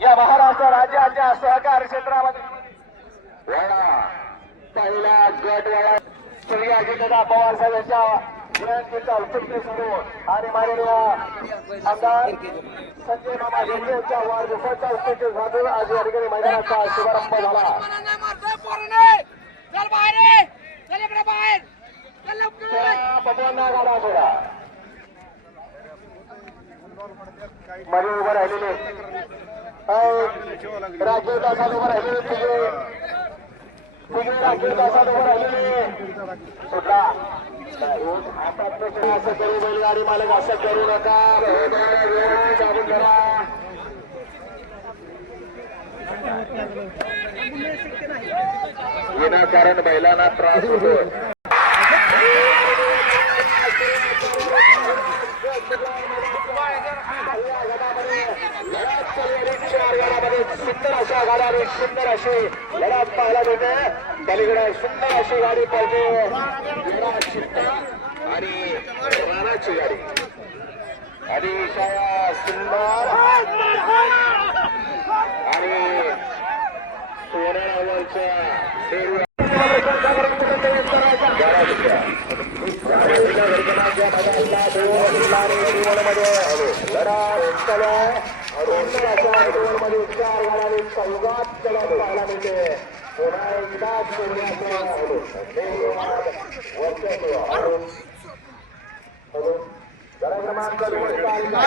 या महाराष्ट्र राज्याच्या सहकार क्षेत्रामध्ये पहिला गट वाडा श्री अजितदादा पवार साहेब यांच्या जयंतीचा औचित्य साधून आणि माननीय आमदार संजय मामा जोशी यांच्या वाढदिवसाचा औचित्य साधून आज या ठिकाणी मैदानाचा शुभारंभ झाला. गाडा सोडा मध्ये उभं राहिलेले राजीव दासात उभं राहिलेले तिघे राजीव दासात उभं राहिलेले सुद्धा असं करू बैलगाडी मालक असं करू नका व्यवस्थित करा. विनाकारण बैलांना त्रास होतो. सुंदर अशा गाड्या सुंदर अशी लढत पाहायला मिळते. पलीकडे सुंदर अशी गाडी पाहिजे चित्ता आणि राणाची गाडी अतिशय सुंदर आणि सोन्यावरच्या पुन्हा एकदा